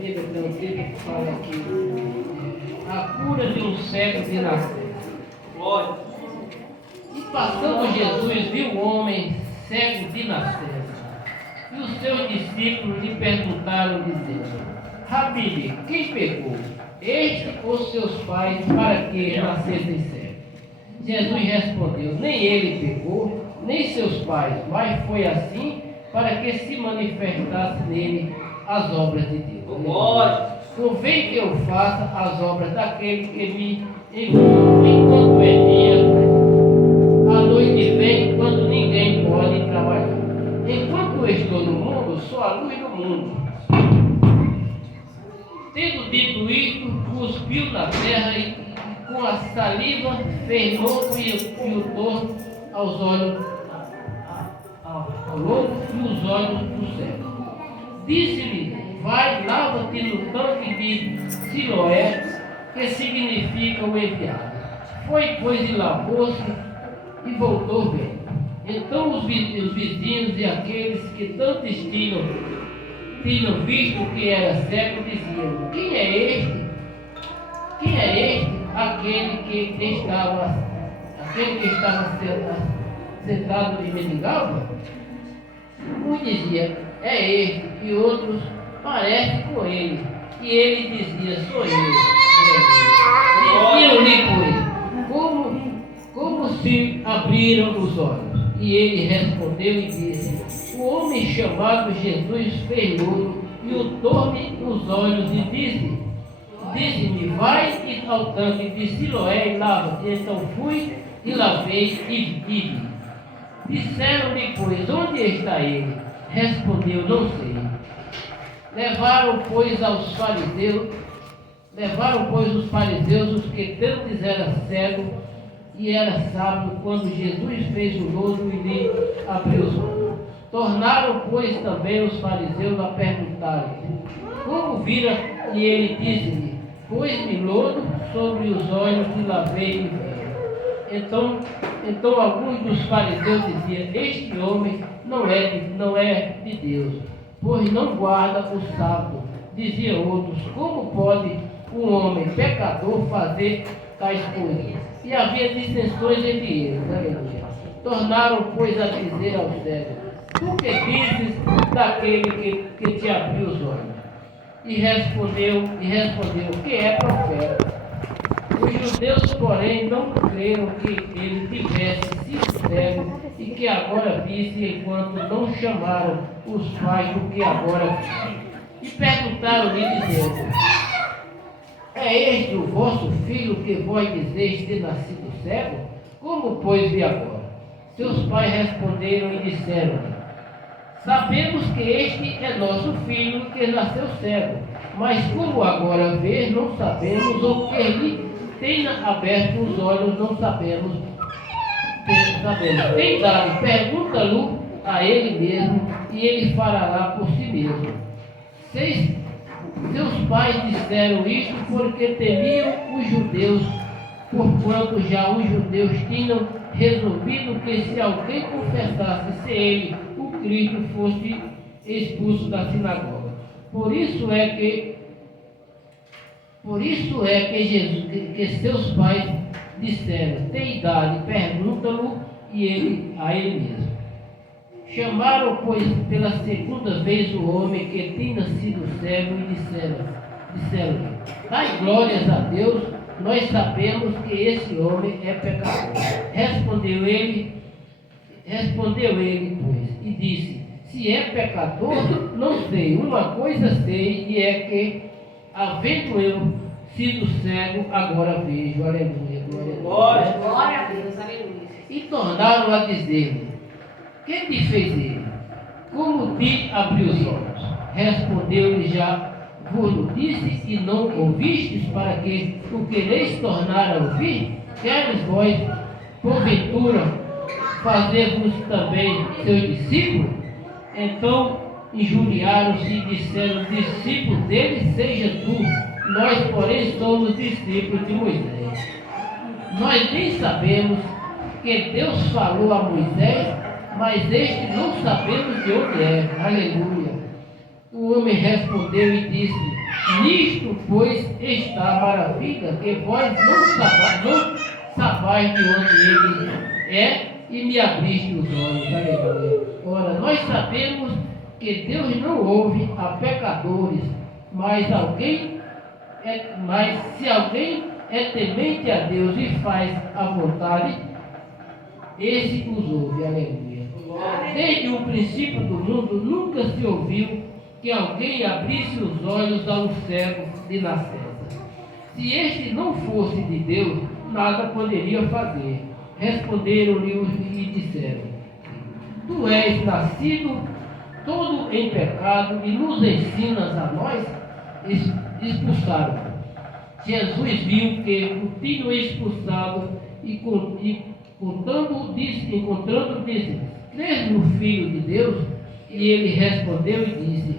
Bíblia tem um texto que fala aqui, a cura de um cego de nascer. Glória. E passando Jesus, viu o homem cego de nascer. E os seus discípulos lhe perguntaram, dizendo: Rabi, quem pecou? Este ou seus pais, para que nascessem cegos? Jesus respondeu: nem ele pecou, nem seus pais, mas foi assim para que se manifestasse nele as obras de Deus. Glória. Convém que eu faça as obras daquele que me enviou enquanto é dia, a noite vem quando ninguém pode trabalhar. Enquanto eu estou no mundo, sou a luz do mundo. Tendo dito isto, cuspiu na terra e com a saliva fez louco e o torno aos olhos ao louco e os olhos do cego. Disse-lhe: vai, lava-te no tanque de Siloé, que significa o enviado. Foi, pois, e lavou-se e voltou vendo. Então os vizinhos e aqueles que tanto tinham visto que era cego, diziam: quem é este? Quem é este? Aquele que estava sentado e mendigava? Um dizia: é este, e outros: parece com ele. E ele dizia: sou eu. Diziam-lhe, pois, como se abriram os olhos. E ele respondeu e disse: o homem chamado Jesus fez louro e o torne os olhos e disse-me: vai ao tanque de Siloé e lava-te. Então fui e lavei e vi. Disseram-lhe, pois, onde está ele? Respondeu: não sei. Levaram, pois, os fariseus, os que dantes eram cegos, e era sábado, quando Jesus fez o lodo e lhe abriu os olhos. Tornaram, pois, também os fariseus a perguntar-lhe como vira, e ele disse-lhe: pôs-me lodo sobre os olhos e lavei e vi. Então alguns dos fariseus diziam: este homem não é de Deus, pois não guarda o sábado. Diziam outros: como pode um homem pecador fazer tais coisas? E havia dissensões entre eles. Aleluia. Tornaram, pois, a dizer ao cego: tu que dizes daquele que te abriu os olhos? E respondeu que é profeta. Os judeus, porém, não creram que ele tivesse sido cego e que agora visse, enquanto não chamaram os pais do que agora viram. E perguntaram-lhe, dizendo: é este o vosso filho que vós dizeis ter nascido cego? Como, pois, vê agora? Seus pais responderam e disseram-lhe: sabemos que este é nosso filho que nasceu cego, mas como agora vê, não sabemos, ou que lhe tenha aberto os olhos, não sabemos. Tem dado, pergunta-lhe a ele mesmo, e ele falará por si mesmo. Seus pais disseram isto porque temiam os judeus, porquanto já os judeus tinham resolvido que se alguém confessasse ser ele o Cristo, fosse expulso da sinagoga. Por isso é que seus pais disseram: tem idade, pergunta-lhe a ele mesmo. Chamaram, pois, pela segunda vez o homem que tinha sido cego e disseram-lhe: dai glórias a Deus, nós sabemos que esse homem é pecador. Respondeu ele, pois, e disse: se é pecador, não sei. Uma coisa sei, e é que, havendo eu sido cego, agora vejo. Aleluia, glória a Deus. Glória a Deus, aleluia. E tornaram a dizer-lhe: que te fez ele? Como te abriu os olhos? Respondeu-lhe: já vos disse e não ouvistes, para que o quereis tornar a ouvir? Queres vós, porventura, fazer-vos também seus discípulos? Então injuriaram-se e disseram: discípulo dele seja tu, nós, porém, somos discípulos de Moisés. Nós nem sabemos que Deus falou a Moisés, mas este não sabemos de onde é. Aleluia. O homem respondeu e disse: Nisto, pois, está a maravilha, que vós não sabais de onde ele é, e me abriste os olhos. Aleluia. Ora, nós sabemos que Deus não ouve a pecadores, mas se alguém é temente a Deus e faz a vontade, esse os ouve. Aleluia. Desde o princípio do mundo nunca se ouviu que alguém abrisse os olhos a um cego de nascença. Se este não fosse de Deus, nada poderia fazer. Responderam-lhe e disseram: Tu és nascido todo em pecado e nos ensinas a nós? Expulsaram. Jesus viu que o tinham expulsado e encontrando disse: Crês no Filho de Deus? E ele respondeu e disse: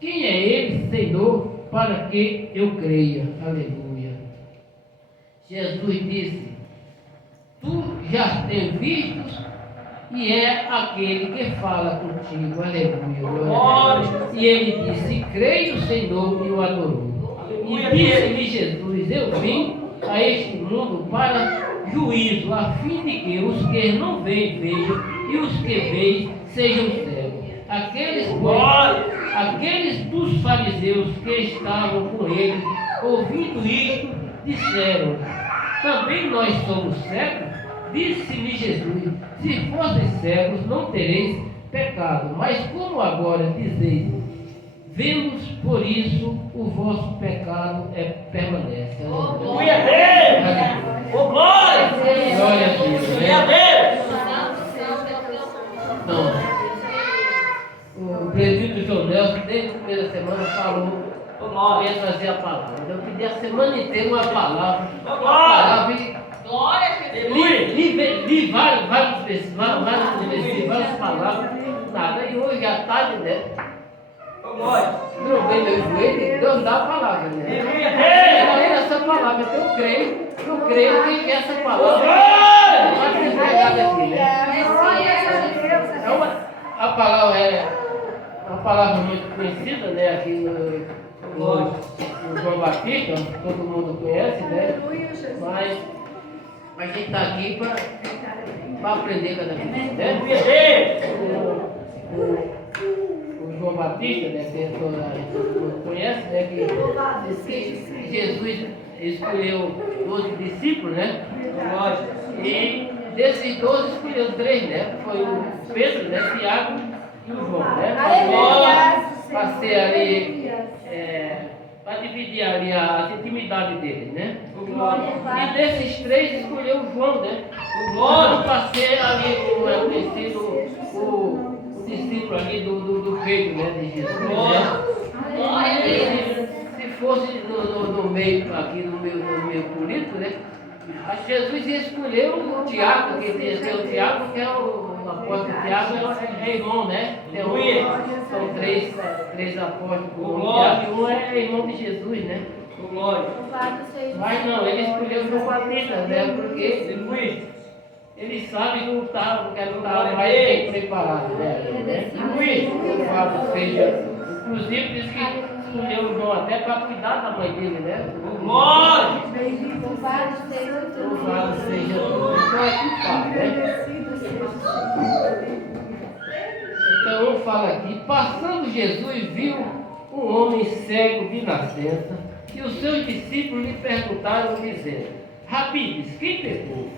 Quem é ele, Senhor, para que eu creia? Aleluia. Jesus disse: Tu já tens visto, e é aquele que fala contigo. Aleluia. E ele disse: Creio, Senhor, e o adorou. E disse-lhe Jesus: Eu vim a este mundo para juízo, a fim de que os que não veem vejam, e os que veem sejam cegos. Aqueles dos fariseus que estavam com ele, ouvindo isto, disseram: Também nós somos cegos? Disse-lhe Jesus: Se fossem cegos, não tereis pecado. Mas como agora dizeis: Vemos, por isso o vosso pecado permanece. Glória a Deus! Glória a Deus! Glória a Deus! Glória a Deus! Então, o presbítero João Nelson, desde a primeira semana, falou que ia trazer a palavra. Eu pedi a semana inteira uma palavra. Glória a Deus! Li várias vezes, várias palavras, nada. E hoje à tarde, né? Trobei meu joelho, Deus dá a palavra, né? Eu falei essa palavra, então eu creio que essa palavra vai ser pregada aqui, né? A palavra é uma palavra muito conhecida, né? Aqui no João Batista, todo mundo conhece, né? Mas a gente está aqui para aprender cada vez, né? O João Batista, né, que todo mundo conhece, né, que Jesus escolheu 12 discípulos, né? E desses 12 escolheu 3, né? Foi o Pedro, né, Tiago e o João, né? Para ser ali, para dividir ali a intimidade deles, né? E desses 3 escolheu o João, né? Para ser ali, como é conhecido, o discípulo ali do Pedro, né, de Jesus, né? Se fosse no meio, aqui no meio político, né? Mas Jesus ia escolher o Tiago, que tem o Tiago, que é o apóstolo Tiago, é irmão, né? São três apóstolos, e um é irmão de Jesus, né? Mas não, ele escolheu o João Batista, né? Porque ele sabe que não estava mais bem preparado, né? Louvado seja. Inclusive diz que escolheu o João até para cuidar da mãe dele, né? Glória! Louvado seja Deus. Então aqui fala, né? Então fala aqui: Passando Jesus viu um homem cego de nascença, e os seus discípulos lhe perguntaram, dizendo: Rabi, quem pecou?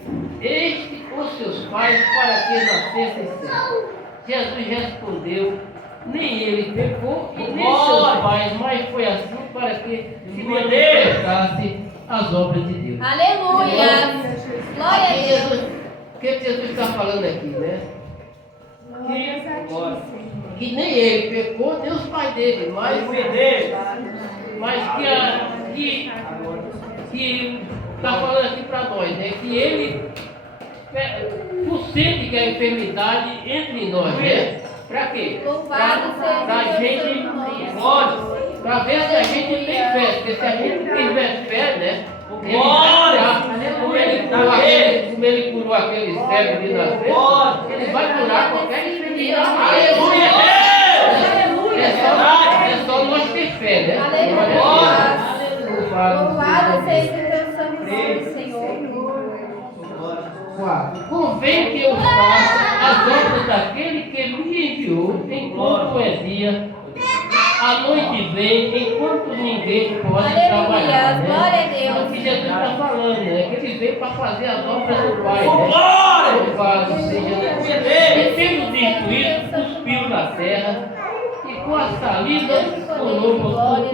Este ou seus pais, para que nascessem cegos? Jesus respondeu: Nem ele pecou e nem seus pais, mas foi assim para que se manifestasse as obras de Deus. Aleluia! Glória a Deus! O que Jesus está falando aqui, né? Que nem ele pecou, nem os pais dele, mas que está falando aqui para nós, né? Que ele sente que a enfermidade entre nós, né? Para quê? Para gente, para ver se a gente tem fé, porque se a gente tiver fé, né? Como ele curou aquele cego de nascença, ele vai curar qualquer enfermidade. Aleluia! É só nós ter fé, né? seja o teu santo nome, Senhor. 4. Convém que eu faça as obras daquele que me enviou, enquanto é dia. A noite vem, enquanto ninguém pode Aleluia, trabalhar. Né? glória a Deus. É o que Jesus está falando, né? Que ele veio para fazer as obras do Pai. Oh, Né? glória! Louvado seja Deus. E tendo dito isso, cuspiu na terra e com a saliva colou com o lodo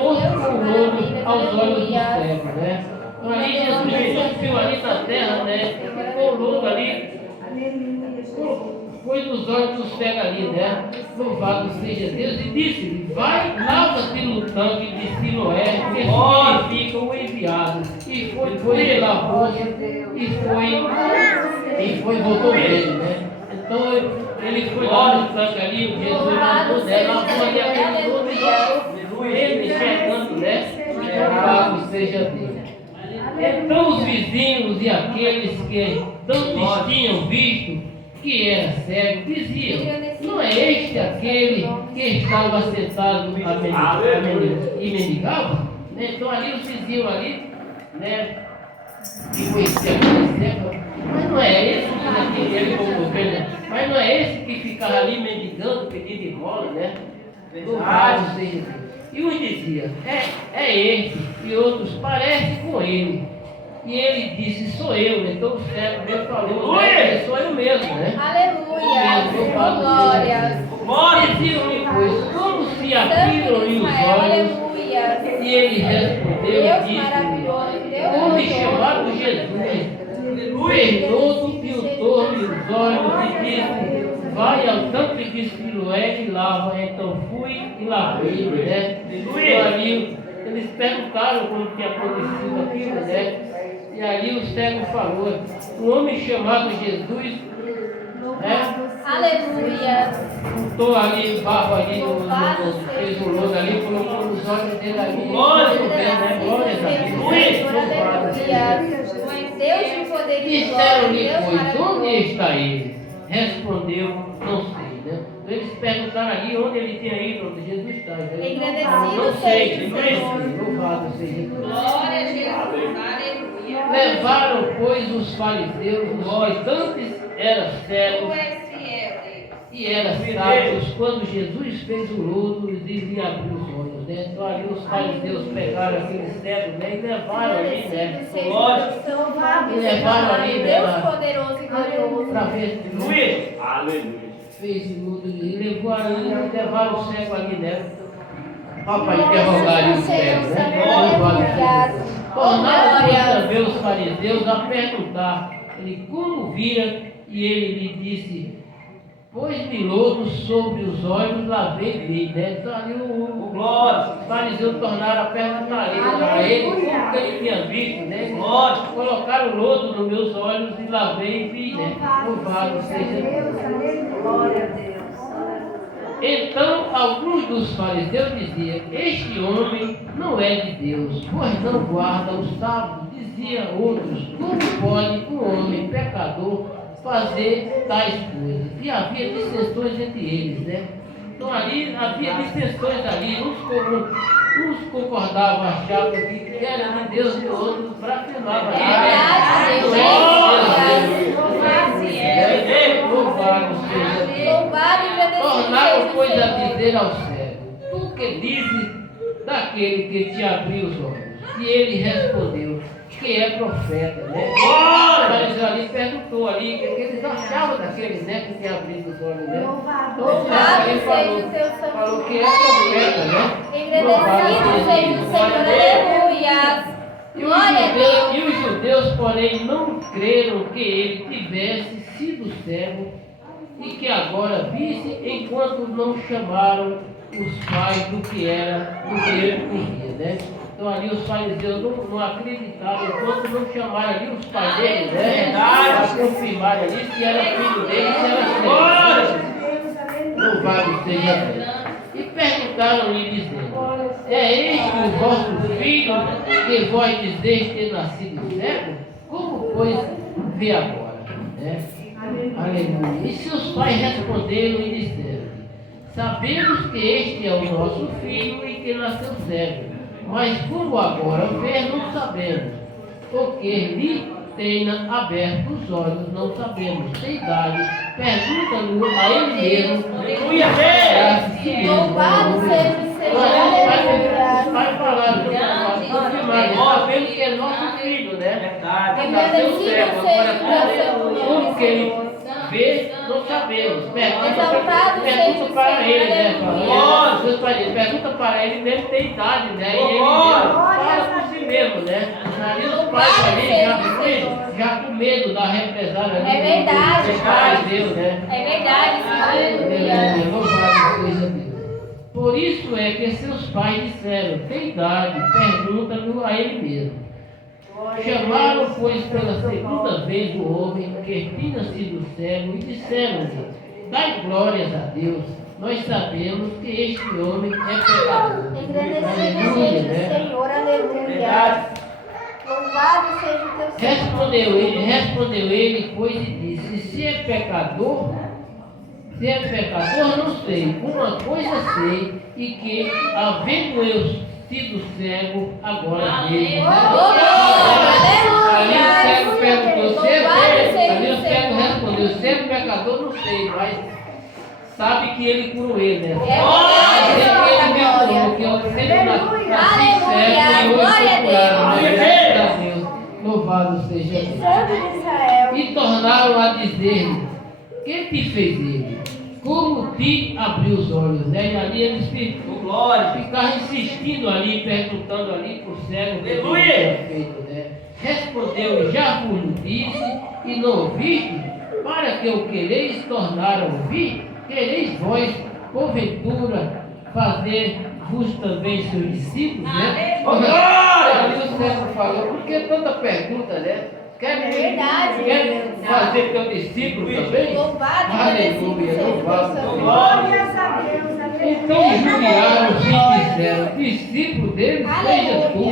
aos olhos do cego, né? Então ali Jesus cuspiu ali na terra, né? E ficou o lodo ali. Foi nos olhos do cego ali, né? Louvado seja Deus. E disse-lhe: vai, lava-te no tanque de Siloé, que significa o enviado. E foi, lavou e voltou dele, né? Então ele foi lá no tanque ali, o Jesus lavou dela, lavou ali aquele todo e voltou. Ele enxergando, né? Louvado seja Deus. Então os vizinhos e aqueles que não tinham visto que era cego, diziam: não é este aquele que estava sentado e mendigava? Né? Então ali os vizinhos ali, né, que conhecia aquele cego, mas não é esse que ele voltou, né? Mas não é esse que ficava ali mendigando, pedindo esmola, né? Louvado seja Deus. E uns diziam: é esse, e outros: parece com ele. E ele disse: sou eu. Então o cego mesmo falou: né? Sou eu mesmo, né? Aleluia, glória. Diziam-lhe, pois, como se abriram-lhe os olhos. Aleluia. E ele respondeu Deus e disse: maravilhoso, Deus homem maravilhoso. chamado Jesus, perdoou e untou-lhe os olhos e disse: vai ao tanque de Siloé e lava. Então fui e lavei, né? Então ali eles perguntaram como tinha acontecido aquilo, né? E ali o cego falou: um homem chamado Jesus, né? Aleluia. Botou ali barro ali, fez um lodo ali, colocou nos olhos dele ali. Glória a Deus, né? Glória a Deus. Aleluia. Deus de poder e Disseram-lhe, glória. pois, onde está ele? Respondeu: não sei, né? Eles perguntaram ali onde ele tinha ido, onde Jesus está. Engrandecido Não sei, seja o não sei. Senhor. Louvado seja Deus. Glória a Jesus. Aleluia. Levaram, pois, os fariseus, os que antes eram cegos e eram sábios, quando Jesus fez o lodo e lhe abriu os olhos, né? Então ali os fariseus pegaram aquele cego, né? E levaram ali, né? E levaram ali, né? Deus poderoso e glorioso. Para ver. Aleluia. Fez o lodo e levou ali, levaram o cego ali, né? Para interrogar ali o cego, né? Tornaram também os fariseus a perguntar ele como vira, e ele lhe disse: pôs-me lodo sobre os olhos, lavei bem, né? Então ali os fariseus tornaram a perguntar a ele como que ele tinha visto, né? Colocaram lodo nos meus olhos e lavei e vi, né? Louvado seja Deus. Glória a Deus. Então alguns dos fariseus diziam: este homem não é de Deus, pois não guarda o sábado. Diziam outros: como pode um homem pecador fazer tais coisas? E havia dissensões entre eles, né? Então ali havia dissensões ali, uns concordavam, achavam que era de Deus e outros blasfemavam. Louvado seja Deus. Tornaram, pois, a dizer ao cego: tu que dizes daquele que te abriu os olhos? E ele respondeu que é profeta, né? Mas ali perguntou ali o que eles achavam daqueles, né, que tinha abrido os olhos, né? Louvado Ele seja o teu santo falou que é profeta, né? Engrandecido seja o Senhor. Aleluia. Glória a Deus. E os judeus, porém, não creram que ele tivesse sido cego e que agora visse, enquanto não chamaram os pais do que ele via, né? Então ali os fariseus não acreditaram, enquanto não chamaram ali os pais dele, né? Para confirmar ali se era filho dele, se era cego. Louvado seja Deus. E perguntaram-lhe dizendo: é este o vosso filho que vós dizeis ter nascido cego? Como, pois, vê agora? Né? Aleluia. E seus pais responderam e disseram: sabemos que este é o nosso filho e que nasceu cego, mas como agora ver, não sabemos. porque lhe tenha aberto os olhos, não sabemos. Tem idade, pergunta-no a ele mesmo. Aleluia, Louvado seja o Senhor, aleluia. Os pais falaram, confirmaram, sabemos que é nosso filho, né? Verdade. Agradecido seja o teu Como que ele Senhor. vê, não sabemos. Exaltado seja Pergunta o para Senhor, ele, né? aleluia. Deus para ele, pergunta para ele, ele tem idade, né? E ele mesmo fala por si mesmo, né? Ali os pais ali já com medo da represália ali. É verdade, Os pais Deus, né? É verdade, aleluia. Aleluia, louvado seja Deus. Por isso é que seus pais disseram, tem idade, pergunta-no a ele mesmo. Chamaram, pois, pela segunda vez o homem que tinha sido cego e disseram-lhe, dai glórias a Deus, nós sabemos que este homem é pecador. Engrandecido seja o Senhor, aleluia. Louvado seja o teu Senhor. Respondeu ele, pois, e disse, se é pecador, não sei. Uma coisa sei, e que, havendo eu sido cego, agora vejo. Ali o cego perguntou, ali o cego respondeu, se é pecador, não sei, mas sabe que ele curou ele, né? Ele me curou, que eu sempre nasci cego e hoje sou curado. Graças a Deus, louvado seja Deus. Santo de Israel. E tornaram a dizer-lhe, que te fez ele? Como te abriu os olhos? Né? E ali eles ficaram insistindo ali, perguntando ali para o cego o que ele tinha feito. Né? Respondeu, já vos disse e não ouviste, para que o quereis tornar a ouvir, quereis vós, porventura, fazer-vos também seus discípulos, né? Ali o cego falou, por que tanta pergunta, né? Quer fazer teu discípulo também? Louvado e Aleluia, agradecido seja o louvado. teu Senhor. Glórias a Deus, Então judiaram e disseram, discípulo dele seja tu.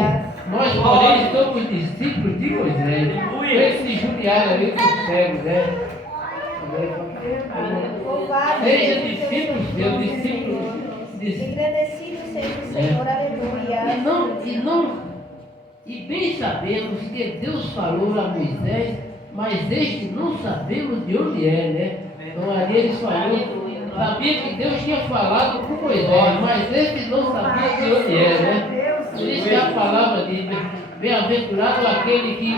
Nós, porém, somos discípulos de Moisés. Esse judiaram ali com cegos, né? Louvado Seja seja o discípulo teu seu, Senhor. discípulo. Engrandecido seja o Senhor, aleluia. E bem sabemos que Deus falou a Moisés, mas este não sabemos de onde é, né? Então ali eles falaram, sabia que Deus tinha falado com Moisés, mas este não sabia de onde é, né? Por isso que a palavra diz, bem-aventurado aquele que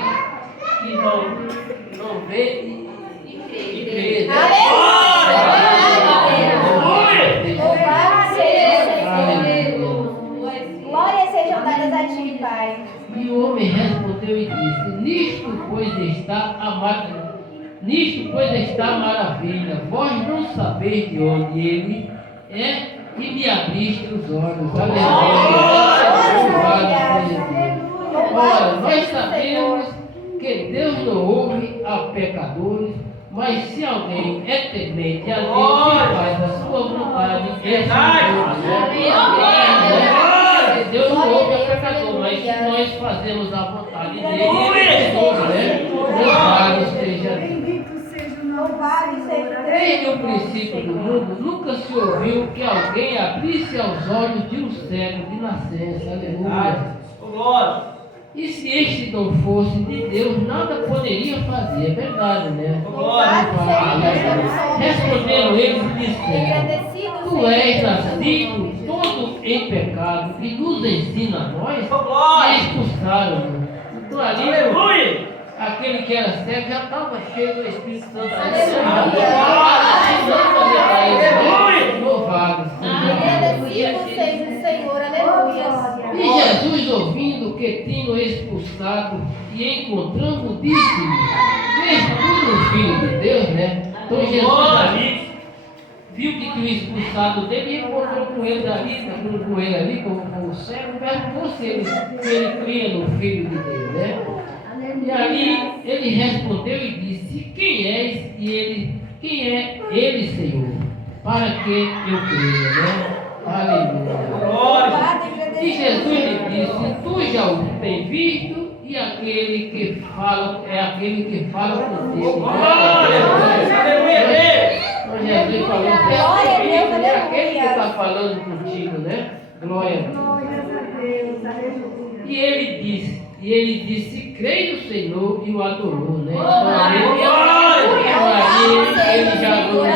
não vê e crê. Louvado seja o Senhor. Glórias sejam dadas a ti, Pai. E o homem respondeu e disse, nisto pois está a maravilha, vós não sabeis de onde ele é e me abriste os olhos. Aleluia. Ora, nós sabemos que Deus não ouve a pecadores, mas se alguém é temente a Deus e faz a sua vontade, Deus não ouve a pecador, mas se nós fazemos a vontade dele, ele ouve, né? Louvado seja Deus. Bendito seja o nome Louvado seja Desde o princípio do mundo, nunca se ouviu que alguém abrisse aos olhos de um cego de nascença. Aleluia. E se este não fosse de Deus, nada poderia fazer. É verdade, né? Responderam eles e disseram, tu és nascido todo em pecado e nos ensina a nós, e expulsaram-no. Então ali, aquele que era cego já estava cheio do Espírito Santo. Louvado Agradecido seja o Senhor, aleluia. E Jesus, ouvindo que tinham expulsado e encontrando, disse-lhe, vês tu no Filho de Deus, né? Então Jesus ali viu que tinha expulsado dele e encontrou com ele ali, com o cego, perguntou se ele cria no Filho de Deus, né? E ali ele respondeu e disse, quem és? E quem é ele, Senhor? Para que eu creia, né? Aleluia. E Jesus lhe disse, tu já o tens visto, e aquele que fala é aquele que fala contigo. Jesus falou, é aquele que está falando contigo, né? Glória a Deus. Glórias a Deus, aleluia. E ele disse, creio no Senhor, e o adorou, né? Ele já adorou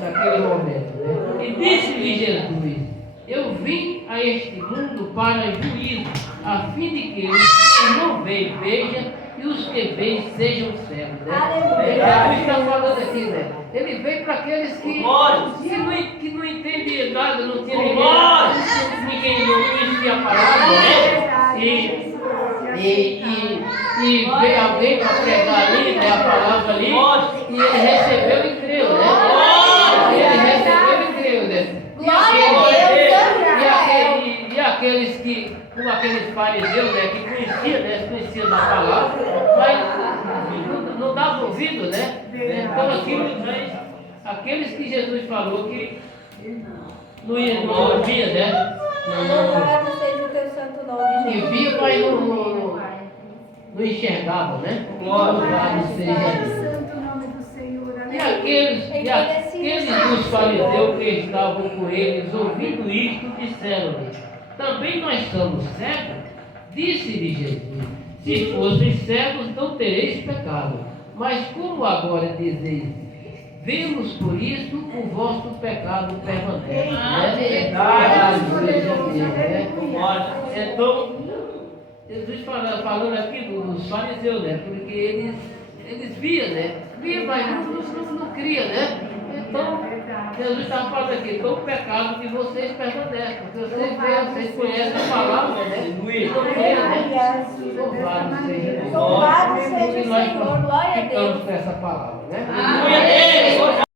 naquele momento, né? E disse-lhe Jesus, eu vim a este mundo para juízo, a fim de que os que não veem vejam e os que veem sejam cegos, né? Jesus está falando aqui, né? Ele veio para aqueles que não entendem nada, não tinha ninguém não conhecia a palavra, né? E veio alguém para pregar ali, né, a palavra ali, e ele recebeu e creu, né? Ele recebeu e creu, né? E aqueles que, como aqueles fariseus, né, que conheciam da palavra, mas não davam ouvido, né? Então aqueles que Jesus falou que não ouvia, né? Louvado seja o teu santo nome, E Jesus. via, mas não enxergavam, né? Louvado seja Deus. Santo nome do Senhor. E aqueles dos fariseus que estavam com eles, ouvindo isto, disseram-lhe, também nós somos cegos? Disse-lhe Jesus, se fosseis cegos, não tereis pecado. Mas como agora dizeis, vemos por isso, o vosso pecado permanece. Então, Jesus falando aqui dos fariseus, né? Porque eles viam, né? Viam, mas não criam, né? Então, Jesus está falando aqui, então o pecado de vocês permanece. Porque vocês conhecem a palavra, né? E não criam, né? Louvado seja Deus. Louvado seja o E nós Senhor, glória a Deus. ficamos com essa palavra, né? Glória a Deus.